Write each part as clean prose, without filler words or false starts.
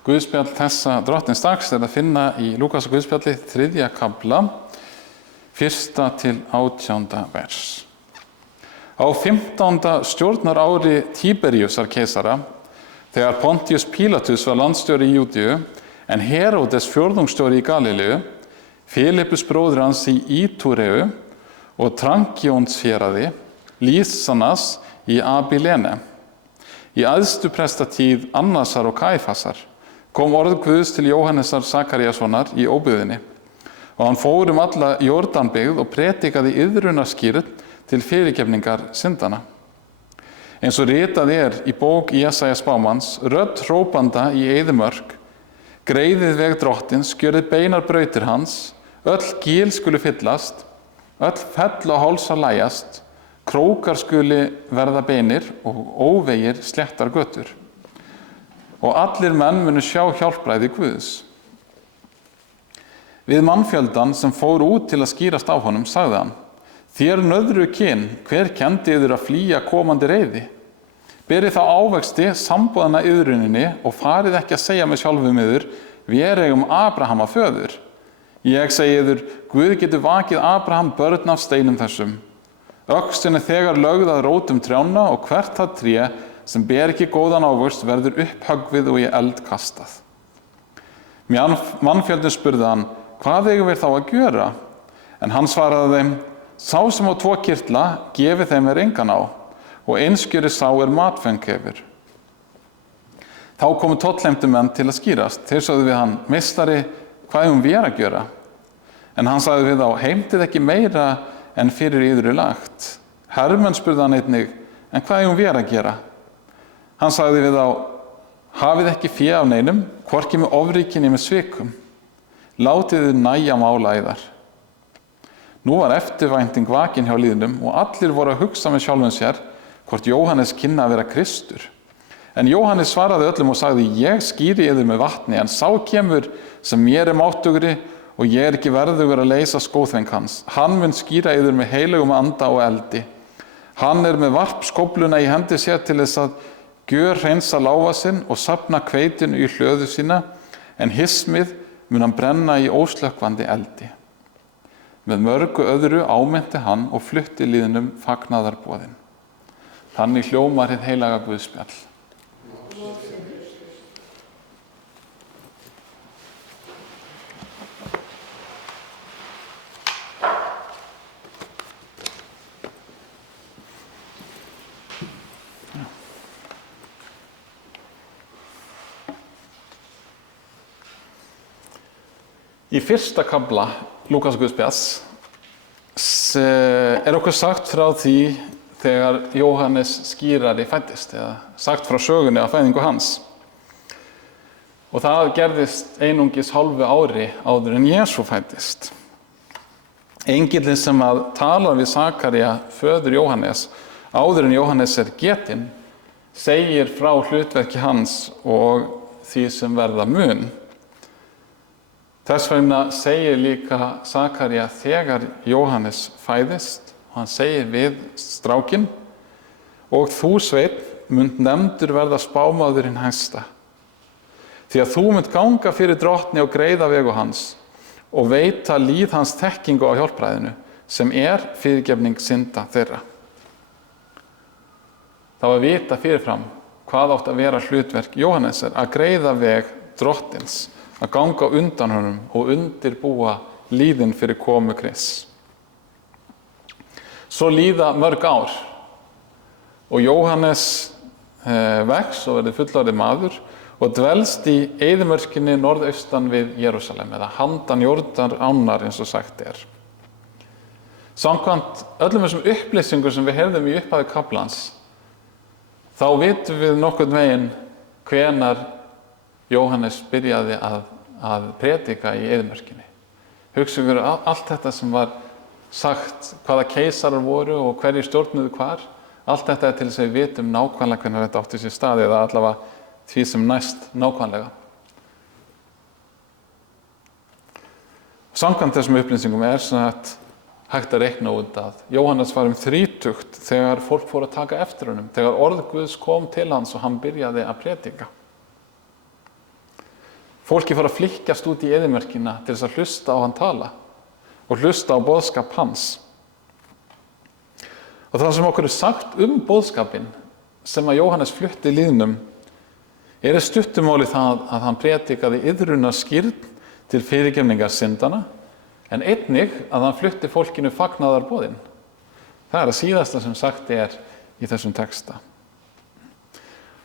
Guðspjall þessa drottins dags að finna í Lúkas Guðspjalli 3. kafla, 1. til 18. vers. Á 15. stjórnarári Tíberíusar keisara, þegar Pontius Pílatus var landstjóri í Júdíu, en Heródes fjórðungsstjóri í Galileu, Filippus bróðir hans í Ítúreu og Trankjóns héraði, Lísanas í Abilene. Í æðstu prestatíð Annasar og Kæfasar kom orð Guðs til Jóhannesar Sakaríassonar í óbyggðinni, og hann fór alla Jórdanbyggð og predikaði iðrunarskírn til fyrirgefningar syndana. Eins og ritað í bók Jesaja spámanns, rödd hrópanda í eyðimörk, greiðið veg drottins, gjörið beinar brautir hans, öll gíl skulu fyllast, öll fell og hálsar lægjast, krókar skuli verða beinir og óvegir sléttar götur. Og allir menn munu sjá hjálpræði Guðs. Við mannfjöldan sem fór út til að skýrast af honum, sagði hann: Þér nöðru kyn, hver kenndi yður að flýja komandi reiði? Berið þá ávexti sambúðana iðruninni og farið ekki að segja með sjálfum yður: Við eigum Abraham að föður. Ég segi yður, Guð getur vakið Abraham börn af steinum þessum. Öxin þegar lögð að rótum trjánna og hvert það tré sem ber ekki góðan ávöxt verður upphöggvið og í eld kastað. Mannfjöldin spurði hann: Hvað eigum við þá að gjöra? En hann svaraði þeim: Sá sem á 2 kirtla, gefi þeim engan á, og einskjöri sá matfenghefur. Þá komu tollheimtumenn til að skýrast. Þeir sögðu við hann: Meistari, hvað eigum við að gjöra? En hann sagði við þá: Heimtið ekki meira en fyrir yður lagt. Hermenn spurði hann einnig: En hvað eigum við að gera? Hann sagði við þá: Hafið ekki fé af neinum, hvorki með ofríki né með svikum. Látið þið nægja mála yðar. Nú var eftirvænting vakin hjá lýðnum og allir voru að hugsa með sjálfum sér hvort Jóhannes kynni að vera Kristur. En Jóhannes svaraði öllum og sagði: Ég skýri yður með vatni, en sá kemur sem mér máttugri og ég ekki verðugur að leysa skóþveng hans. Hann mun skýra yður með heilögum anda og eldi. Hann með varpskófluna í hendi sér til þess að gjörhreinsa láfa sinn og safna hveitinu í hlöðu sína, en hismið mun hann brenna í óslökkvandi eldi. Með mörgu öðru ámennti hann og flutti lýðnum fagnaðarboðin. Þannig hljómar hið heilaga Guðspjall. Í 1. kafla Lúkas Guðspjalls okkur sagt frá því þegar Jóhannes skírari fæddist, eða sagt frá sögunni af fæðingu hans. Og það gerðist einungis hálfu ári áður en Jesú fæddist. Engillinn sem að tala við Sakaría, föður Jóhannes, áður en Jóhannes getinn, segir frá hlutverki hans og því sem verða mun. Þess vegna segir líka Sakaría þegar Jóhannes fæðist, og hann segir við strákinn: Og þú, Sveinn, munt nefndur verða spámaður hinn hæsta, því að þú munt ganga fyrir drottni og greiða vegu hans og veita líð hans þekkingu á hjálpræðinu, sem fyrirgefning synda þeirra. Það var vita fyrirfram hvað átt að vera hlutverk Jóhannesar, að greiða veg drottins, að ganga undan honum og undirbúa líðin fyrir komu Krists. Svo líða mörg ár og Jóhannes vex og verður fullorðinn maður og dvelst í eyðimörkinni norðaustan við Jerúsalem, eða handan Jórdanánar eins og sagt Samkvæmt öllum þessum upplýsingum sem við heyrðum í upphafi kaflans, þá vitum við nokkurn veginn hvenær Jóhannes byrjaði að predika í eyðimörkinni. Hugsum við allt þetta sem var sagt, hvaða keisarar voru og hverjir stjórnuðu hvar. Allt þetta til þess að við vitum nákvæmlega hvernig þetta átti sér stað, eða allavega því sem næst nákvæmlega. Samkvæmt þessum upplýsingum hægt að reikna út að Jóhannes var 30 þegar fólk fór að taka eftir honum, þegar orð Guðs kom til hans og hann byrjaði að predika. Fólki fór að flykkjast út í eyðimörkina til þess að hlusta á hann tala og hlusta á boðskap hans. Og það sem okkur sagt boðskapinn sem að Jóhannes flutti lýðnum í stuttumáli það að hann predikaði iðrunarskírn til fyrirgefningar syndana, en einnig að hann flutti fólkinu fagnaðarboðin. Það að síðasta sem sagt í þessum texta.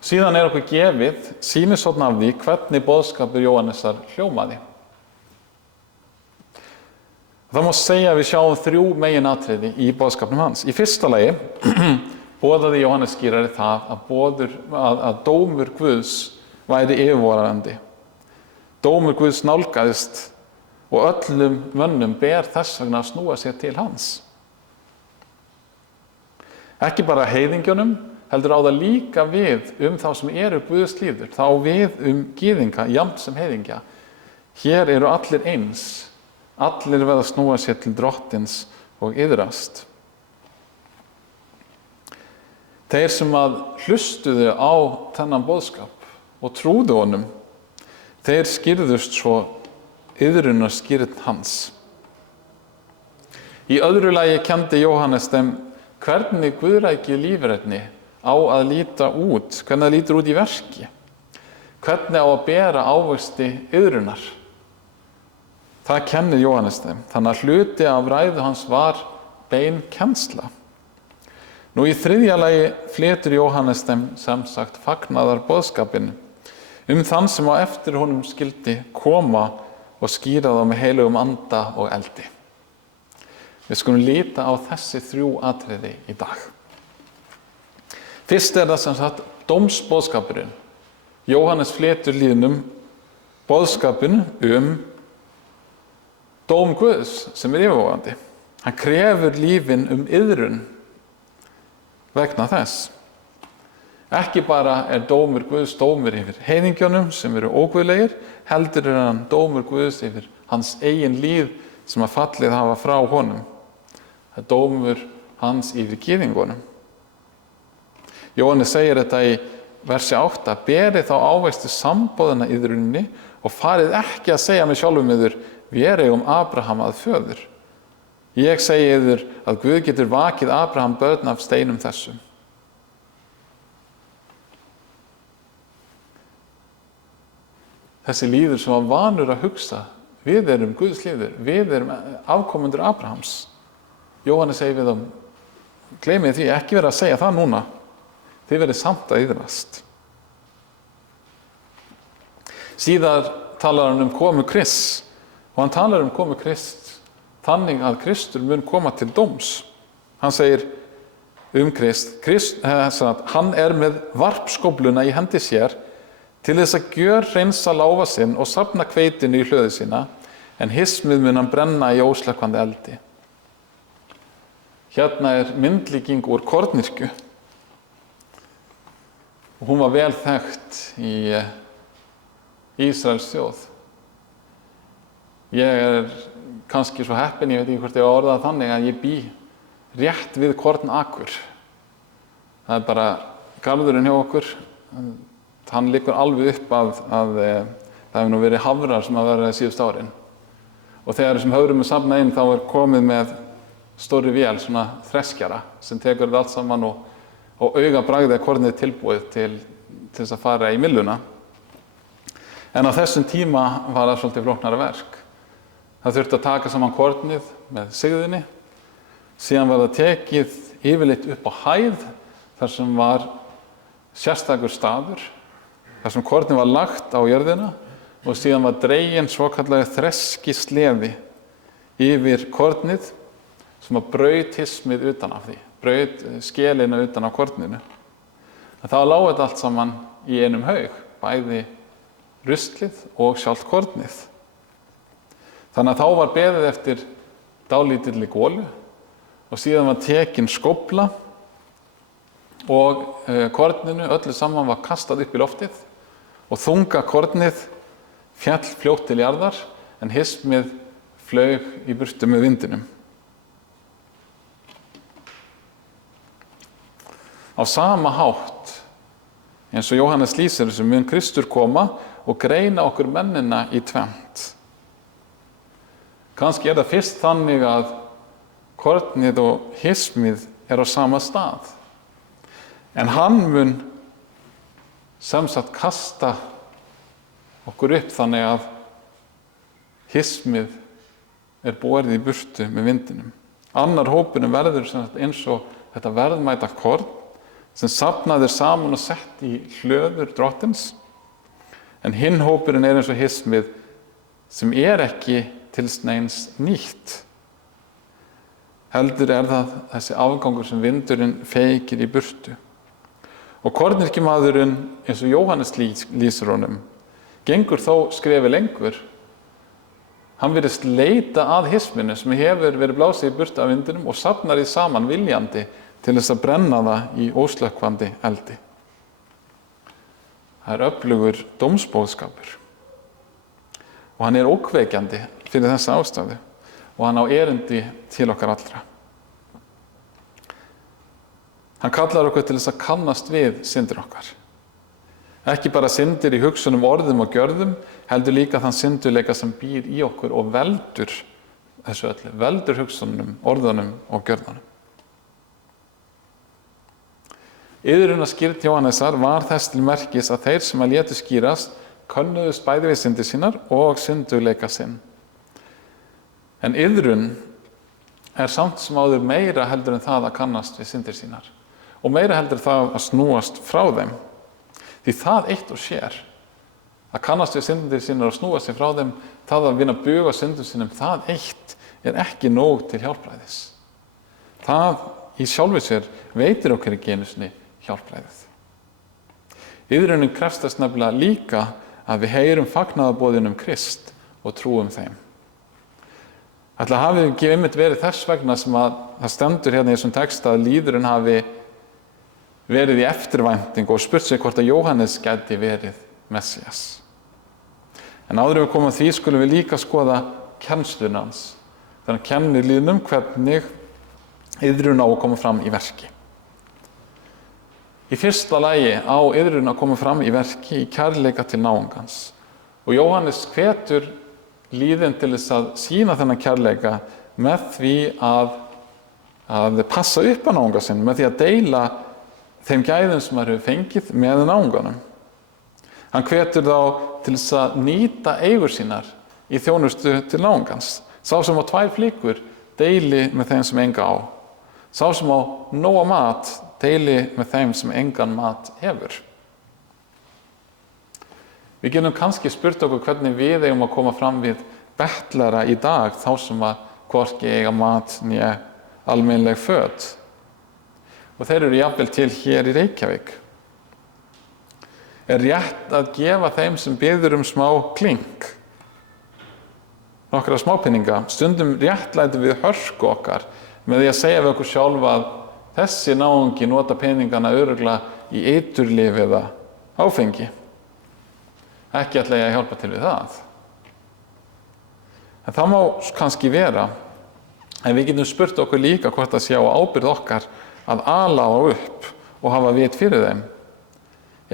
Síðan okkur gefið sýnishorn af því hvernig boðskapur Jóhannesar hljómaði. Það má segja að við sjáum 3 meginatriði í boðskapnum hans. Í fyrsta lagi boðaði Jóhannes skýrari það að dómur Guðs væri yfirvofandi. Dómur Guðs nálgaðist og öllum mönnum ber þess vegna að snúa sér til hans. Ekki bara heiðingjunum, heldur á það líka við þá sem eru Guðs lýður, þá við gyðinga, jafnt sem heiðingja. Hér eru allir eins. Allir verða að snúa sér til drottins og iðrast. Þeir sem að hlustuðu á þennan boðskap og trúðu honum, þeir skýrðust svo iðrunarskírn hans. Í öðru lagi kenndi Jóhannes þeim hvernig guðræki lífrænni á að líta út, hvernig það lítur út í verki, hvernig á að bera ávexti iðrunar. Það kennir Jóhannes þeim, þannig að hluti af ræðu hans var bein kennsla. Nú í þriðja lagi flytur Jóhannes þeim sem sagt fagnaðar boðskapinn þann sem á eftir honum skyldi koma og skýra þá með heilugum anda og eldi. Við skulum líta á þessi 3 atriði í dag. Fyrst það sem sagt dómsboðskapurinn. Jóhannes flytur lýðnum boðskapinn dóm Guðs sem yfirvofandi. Hann krefur lífin iðrun vegna þess. Ekki bara dómur Guðs dómur yfir heiðingjónum sem eru óguðlegir, heldur hann dómur Guðs yfir hans eigin líf sem að fallið hafa frá honum. Það dómur hans yfir gyðingunum. Jóhannes segir þetta í versi 8, berið þá ávexti sambóðina iðruninni og farið ekki að segja með sjálfum yður, við eigum Abraham að föður. Ég segi yður að Guð getur vakið Abraham börn af steinum þessum. Þessi líður sem var vanur að hugsa, við erum Guðs líður, við erum afkomendur Abrahams. Jóhannes segir við þeim, gleymið því, ekki verið að segja það núna, þið verið samt að iðrast. Síðar talar hann komu Krists, og hann talar komu Krist þannig að Kristur mun koma til dóms. Hann segir Krist, hann með varpskófluna í hendi sér til þess að gjörhreinsa láfa sinn og safna hveitinu í hlöðu sína, en hismið mun hann brenna í óslökkvandi eldi. Hérna myndlíking úr kornyrkju. Og hún var vel þekkt í Ísraels þjóð. Ég kannski svo heppinn, ég veit ekki hvort ég á orðað þannig, að ég bý rétt við kornakur. Það bara garðurinn hjá okkur, hann liggur alveg upp að það hefur nú verið hafrar sem að vera síðust árin. Og þegar þessum höfrum safnað inn, þá komið með stóri vél, svona þreskjara, sem tekur þetta allt saman og augabragðið kornið tilbúið til þess að fara í mylluna. En á þessum tíma var það svolítið flóknara verk. Það þurfti að taka saman kornið með sigðinni, síðan var það tekið yfirleitt upp á hæð, þar sem var sérstakur staður, þar sem kornið var lagt á jörðina og síðan var dregin svokallaður þreskisleði yfir kornið sem að braut hismið utan af því, braut skelina utan af korninu. En þá lá þetta allt saman í einum haug, bæði ruslið og sjálft kornið. Þannig að þá var beðið eftir dálítilli golu og síðan var tekin skófla og korninu öllu saman var kastað upp í loftið og þunga kornið féll fljótt til jarðar en hismið flaug í burtu með vindinum. Á sama hátt, eins og Jóhannes lýsir þessu, mun Kristur koma og greina okkur mennina í tvennt. Kannski það fyrst þannig að kornið og hismið á sama stað. En hann mun sem sagt kasta okkur upp þannig að hismið borið í burtu með vindinum. Annar hópurinn verður sem sagt eins og þetta verðmæta korn sem safnaður saman og sett í hlöður drottins. En hinn hópurinn eins og hismið sem ekki til neins nýtt. Heldur það þessi afgangur sem vindurinn feykir í burtu. Og kornyrkjumaðurinn, eins og Jóhannes lýsir honum, gengur þó skrefi lengur. Hann virðist leita að hisminu sem hefur verið blásið í burtu af vindinum og safnar því saman viljandi til þess að brenna það í óslökkvandi eldi. Það öflugur dómsboðskapur. Og hann ókveikjandi fyrir þessa ástæðu og hann á erindi til okkar allra. Hann kallar okkur til þess að kannast við syndir okkar. Ekki bara syndir í hugsunum, orðum og gjörðum, heldur líka þann syndurleika sem býr í okkur og veldur þessu öllu, veldur hugsunum, orðunum og gjörðunum. Iðrunarskírn Jóhannesar var þess til merkis að þeir sem létu skírast könnuðust bæði við syndir sínar og syndurleika sinn. En iðrun samt sem áður meira heldur en það að kannast við syndir sínar og meira heldur það að snúast frá þeim. Því það eitt og sér, að kannast við syndir sínar og snúa sig frá þeim, það að vinna bug á syndum sínum, það eitt ekki nóg til hjálpræðis. Það í sjálfu sér veitir okkur ekki einu sinni hjálpræðið. Iðrunin krefst þess nefnilega líka að við heyrum fagnaðarboðinu Krist og trúum þeim. Ætli hafi ekki einmitt verið þess vegna sem að það stendur hérna í þessum texta að líðurinn hafi verið í eftirvæntingu og spurt sig hvort að Jóhannes gæti verið Messías. En áður en við komum að því skulum við líka skoða kennsluna hans. Þannig að hann kennir lýðnum hvernig iðrun á að koma fram í verki. Í fyrsta lagi á iðrun að koma fram í verki í kærleika til náungans. Og Jóhannes hvetur lýðin til þess að sýna þennan kærleika með því að passa upp á náunga sinn, með því að deila þeim gæðum sem hann hefur fengið með náunganum. Hann hvetur þá til þess að nýta eigur sínar í þjónustu til náungans. Sá sem á 2 flíkur deili með þeim sem enga á. Sá sem á nóga mat deili með þeim sem engan mat hefur. Við getum kannski spurt okkur hvernig við eigum að koma fram við betlara í dag, þá sem að hvorki eiga mat né almennileg föt. Og þeir eru jafnvel til hér í Reykjavík. Rétt að gefa þeim sem biður smá klink, nokkra smápeninga, stundum réttlætum við hörku okkar með því að segja við okkur sjálf að þessi náungi nota peningana örugglega í eiturlyf eða áfengi. Ekki ætla ég að hjálpa til við það. En það má kannski vera, en við getum spurt okkur líka hvort það sé á ábyrgð okkar að ala á upp og hafa vit fyrir þeim.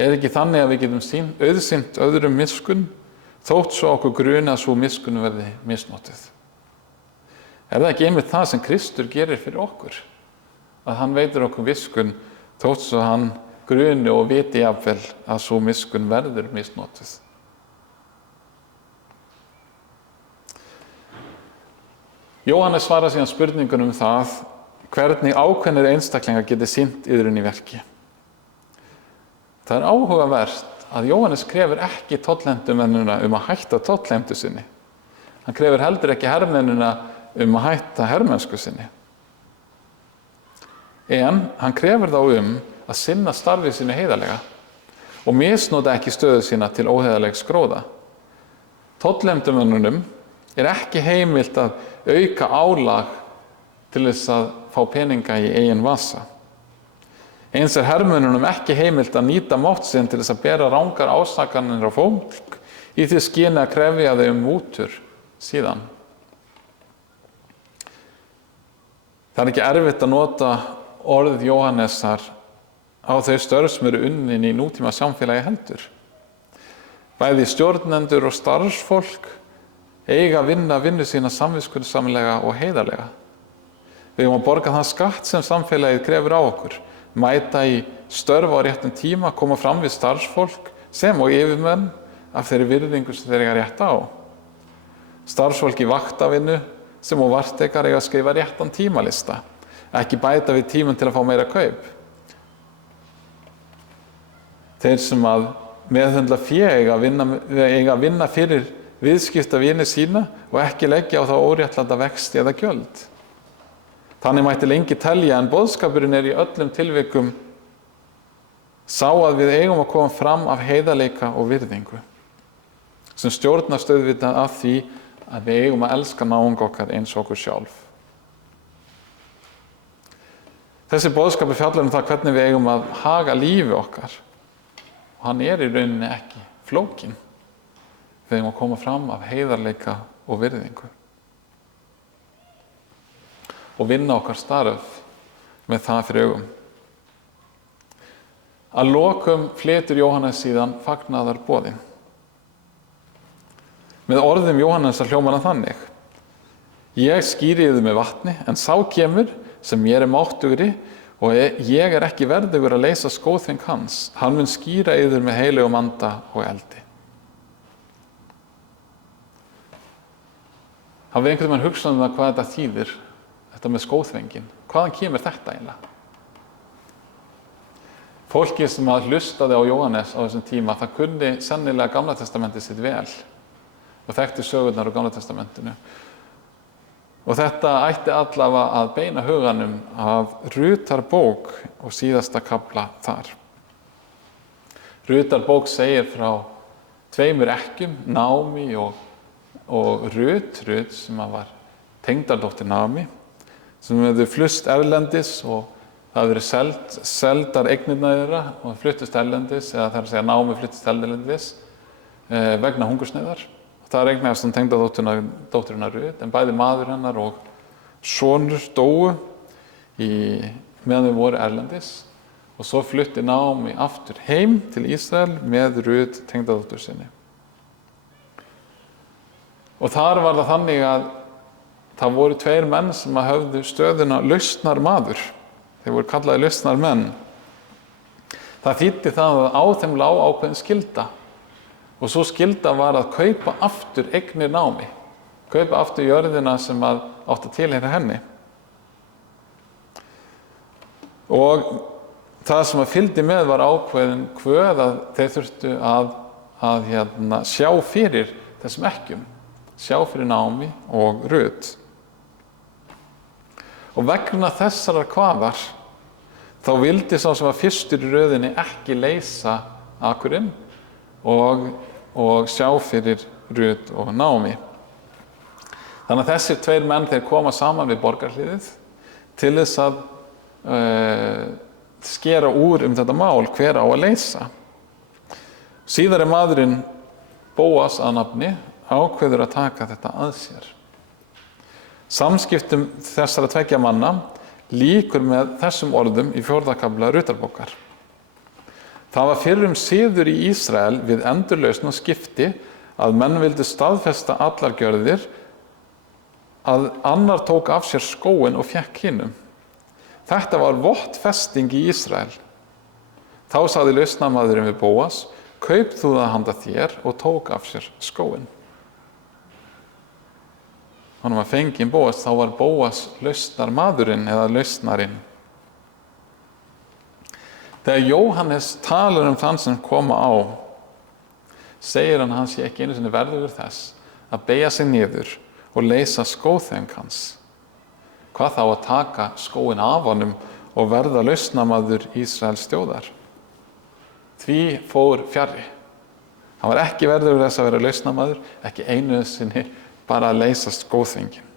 Ekki þannig að við getum auðsýnt öðrum miskunn, þótt svo okkur gruna að svo miskunn verði misnotuð. Það ekki einmitt það sem Kristur gerir fyrir okkur? Að hann veitir okkur miskunn, þótt svo hann gruni og viti jafnvel að svo miskunn verður misnotuð. Jóhannes svarar síðan spurningunum það hvernig ákveðnir einstaklingar geti sýnt iðrun í verki. Það áhugavert að Jóhannes krefur ekki tollheimtumennina að hætta tollheimtu sinni. Hann krefur heldur ekki hermennina að hætta hermennsku sinni. En hann krefur þá að sinna starfi sínu heiðarlega og misnota ekki stöðu sína til óheiðarlegs gróða. Tollheimtumennunum ekki heimilt að auka álag til þess að fá peninga í eigin vasa. Eins hermönnunum ekki heimilt að nýta mátt sinn til þess að bera rangar ásakanir á fólk í því skyni að krefja þau mútur síðan. Það ekki erfitt að nota orð Jóhannesar á þau störf sem eru unnin í nútíma samfélagi heldur. Bæði stjórnendur og starfsfólk eiga að vinna vinnu sína samviskusamlega og heiðarlega. Við eigum að borga þann skatt sem samfélagið krefur á okkur, mæta í störf á réttum tíma, koma fram við starfsfólk sem og yfirmenn af þeirri virðingu sem þeir eiga rétt á. Starfsfólk í vaktavinnu sem og vartekar eiga að skrifa réttan tímalista, ekki bæta við tímum til að fá meira kaup. Þeir sem að meðhöndla fé eiga að vinna fyrir viðskiptavini sína og ekki leggja á þá óréttláta vexti eða gjöld. Þannig mætti lengi telja en boðskapurinn í öllum tilvikum sá að við eigum að koma fram af heiðarleika og virðingu, sem stjórnast auðvitað af því að við eigum að elska náunga okkar eins og okkur sjálf. Þessi boðskapur fjallar það hvernig við eigum að haga lífi okkar og hann í rauninni ekki flókinn. Við eigum að koma fram af heiðarleika og virðingu og vinna okkar starf með það fyrir augum. Að lokum flytur Jóhannes síðan fagnaðarboðin. Með orðum Jóhannesar hljómar hann þannig: Ég skýri yður með vatni, en sá kemur sem mér máttugri og ég ekki verðugur að leysa skóþving hans. Hann mun skýra yður með heilögum anda og eldi. Hafið einhvern veginn hugsað það hvað þetta þýðir, þetta með skóþvengin. Hvaðan kemur þetta eiginlega? Fólkið sem hlustaði á Jóhannes á þessum tíma, það kunni sennilega Gamla testamentið sitt vel og þekkti sögurnar á Gamla testamentinu. Og þetta ætti allavega að beina huganum af Rútarbók og síðasta kafla þar. Rútarbók segir frá tveimur ekkjum, Naomi og Rut sem var tengdardóttir Naomi, sem hefðu flust erlendis og það hefði verið seldar eignirnar þeirra og fluttist erlendis, eða það er að segja Naomi fluttist erlendis vegna hungursneyðar. Það eignaðist tengdadótturina Rut, en bæði maður hennar og sonur dóu meðan þau voru erlendis og svo flutti Naomi aftur heim til Ísrael með Rut tengdadóttur sinni. Og þar var það þannig að það voru tveir menn sem höfðu stöðuna lausnarmaður. Þeir voru kallaði lausnarmenn. Það þýddi það að á þeim lá ákveðin skylda. Og svo skylda var að kaupa aftur eignir Naomi. Kaupa aftur jörðina sem átti að tilheyra henni. Og það sem fylgdi með var ákveðin kvöð að þeir þurftu að sjá fyrir þessum ekkjum. Sjá fyrir Naomi og Rut. Og vegna þessarar kvaðar þá vildi sá sem var fyrstur í röðinni ekki leysa akurinn og sjá fyrir Rut og Naomi. Þannig að þessir tveir menn þeir koma saman við borgarhliðið til þess að skera úr þetta mál, hver á að leysa. Síðari maðurinn Bóas að nafni ákveður að taka þetta að sér. Samskiptum þessara tveggja manna lýkur með þessum orðum í 4. kafla Rútarbókar. Það var fyrrum siður í Ísrael við endurlausn og skipti að menn vildu staðfesta allar gjörðir að annar tók af sér skóinn og fékk hinum. Þetta var vottfesting í Ísrael. Þá sagði lausnarmaðurinn við Bóas: Kaup þú það handa þér, og tók af sér skóinn. Honum var fenginn Bóas, þá var Bóas lausnarmaðurinn eða lausnarinn. Þegar Jóhannes talar þann sem koma á, segir hann sé ekki einu sinni verðugur þess að beygja sig niður og leysa skóþveng hans. Hvað þá að taka skóinn af honum og verða lausnarmaður Ísraels þjóðar? Því fór fjarri. Hann var ekki verðugur þess að vera lausnarmaður, ekki einu sinni bara að leysa skóþvengin.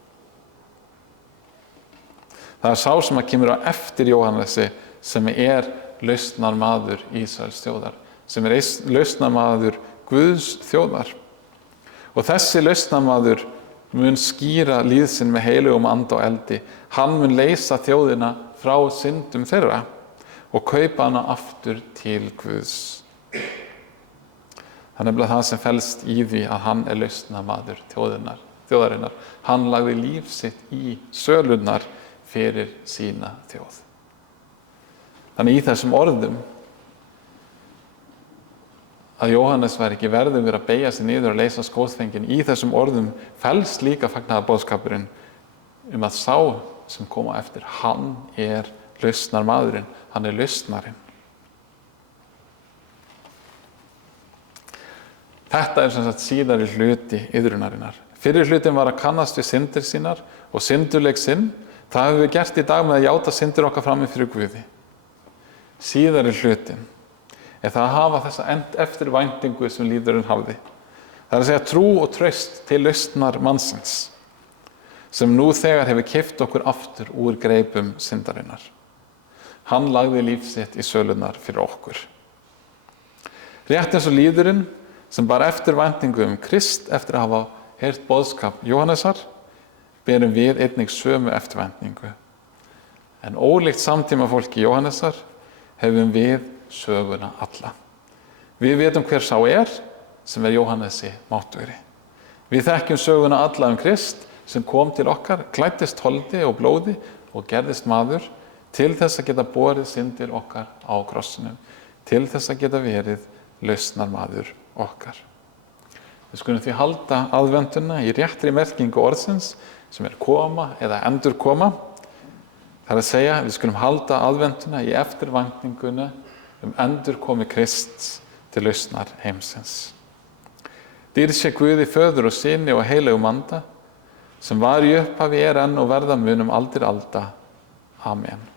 Það sá sem kemur á eftir Jóhannesi sem lausnarmaður Ísraels þjóðar, sem lausnarmaður Guðs þjóðar. Og þessi lausnarmaður mun skýra líð sinn með heilögum anda og eldi. Hann mun leysa þjóðina frá syndum þeirra og kaupa hana aftur til Guðs. Það er nefnilega það sem felst í því að hann er lausnarmaður þjóðarinnar. Hann lagði líf sitt í sölurnar fyrir sína þjóð. Þannig í þessum orðum að Jóhannes var ekki verðugur að beygja sig niður og leysa skósfengin, í þessum orðum felst líka fagnaðarboðskapurinn að sá sem kom á eftir, hann er lausnarmaðurinn, hann er lausnarinn. Þetta er sem sagt síðari hluti iðrunarinnar. Fyrri hlutin var að kannast við syndir sínar og syndurleik sinn. Það hefur við gert í dag með að játa syndir okkar frammi fyrir Guði. Síðari hlutin er það að hafa þessa eftirvæntingu sem líðurinn hafði. Það er að segja trú og traust til lausnar mannsins, sem nú þegar hefur keypt okkur aftur úr greipum syndarinnar. Hann lagði líf sitt í sölurnar fyrir okkur. Rétt eins og líðurinn sem bar eftirvæntingu Krist eftir að hafa heyrt boðskap Jóhannesar, berum við einnig sömu eftirvæntingu. En ólíkt samtíma fólki Jóhannesar hefum við söguna alla. Við vitum hver sá er sem er Jóhannesi máttugri. Við þekkjum söguna alla Krist sem kom til okkar, klæddist holdi og blóði og gerðist maður til þess að geta borið syndir okkar á krossinum, til þess að geta verið lausnarmaður okkar. Við skulum því halda aðventuna í réttri merkingu orðsins sem er koma eða endurkoma. Það er að segja, við skulum halda aðventuna í eftirvæntinguna endurkomi Krists til lausnar heimsins. Dýrð sé Guði Föður og Syni og heilögum anda, sem var í upphafi, er enn og verða mun aldir alda. Amen.